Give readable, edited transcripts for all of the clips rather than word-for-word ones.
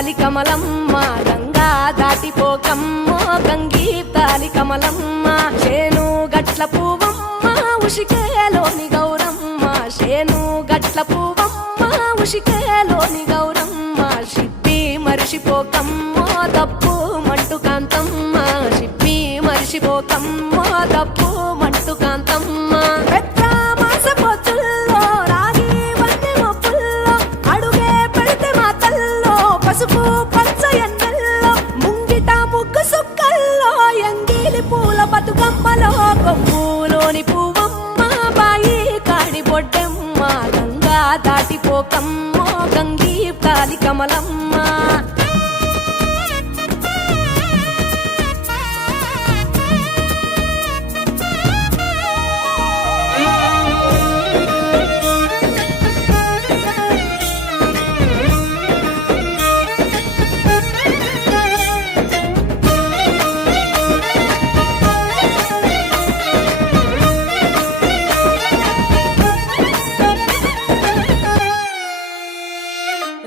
తాలి కమలమ్మ గంగా దాటిపోకమ్మో గంగీ తాలి కమలమ్మ చేను గట్ల పువ్వమ్మ ఉషికేలోని గౌరమ్మ చేను గట్ల పువ్వమ్మ ఉషికేలోని గౌరమ్మ షిప్పి మరిషిపోకమ్మో తప్పు మంటు కాంతమ్మ షిప్పి మరిషిపోకమ్మో తప్పు మంటు కాంతమ్మ పసుపు పచ్చ ఎన్నెల్లో ముంగిట ముగ్గు సుక్కల్లో ఎంగిలి పూల బతుకమ్మలో కొమ్ములోని పువ్వమ్మ బాయి కాడి బొడ్డెమ్మ గంగా దాటిపోకమ్మో గంగీ తాలి కమలమ్మ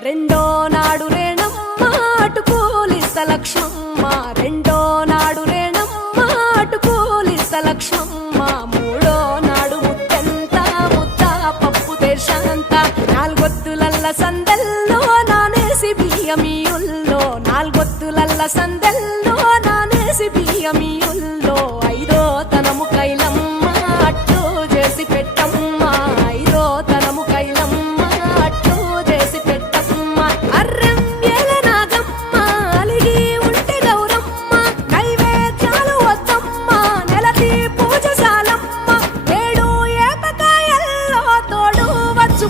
రెండో నాడు రేణమ్మ అటుకూలిస్త లక్ష్మమ్మ రెండో నాడు రేణమ్మ అటుకూలిస్త లక్ష్మమ్మ మూడో నాడు ముత్తెంత ముద్ద పప్పు దేశంత నాలుగొత్తులల్ల సందెల్లో నానేసి బియ్యమియుల్లో నాలుగొత్తులల్ల సందెల్లో నానేసి బియ్యమియుల్లో ఐదో తనము కైలమ్మ అట్టు చేసి పెట్టమ్మ ఐదో తనము కైలమ్మ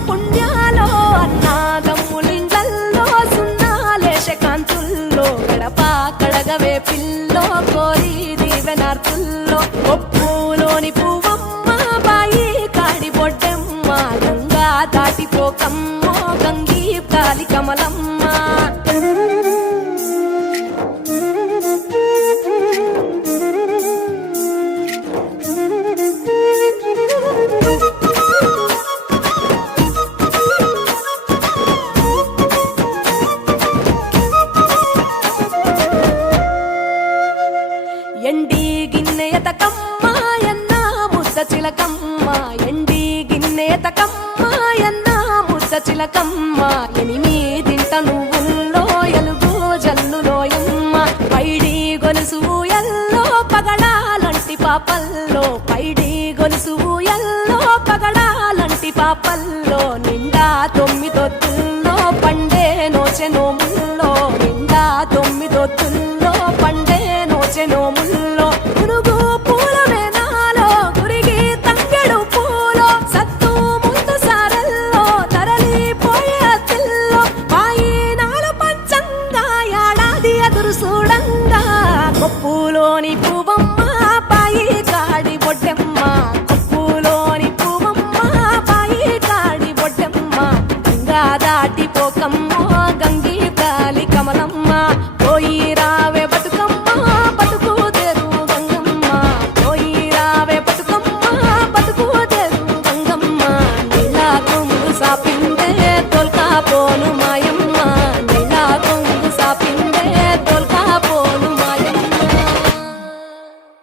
పుణ్యాలో అన్నాదమ్ములింగల్లో సున్నాలేశ కాంతుల్లో గడప కడగవే పిల్లో కోరి దీవెనార్తుల్లో ఒప్పులోని పువ్వమ్మ బాయి కాడి బొడ్డెమ్మ గంగా దాటిపోకమ్మో గంగీ తాలి కమలమ్మ ఎండి గిన్నెయతకమ్మ ఎన్న ముద్ద చిలకమ్మ ఎండి గిన్నెయతకమ్మ ఎన్న ముద్ద చిలకమ్మ ఎనిమిదింట నువ్వుల్లో ఎలుగు జల్లులోయమ్మ పైడి గొలుసు ఎల్లో పగడాలంటి పాపల్లో పైడి గొలుసు ఎల్లో పగడాలంటి పాపల్లో నిండా తొమ్మిదొత్తుల్లో పండే నోచె నోము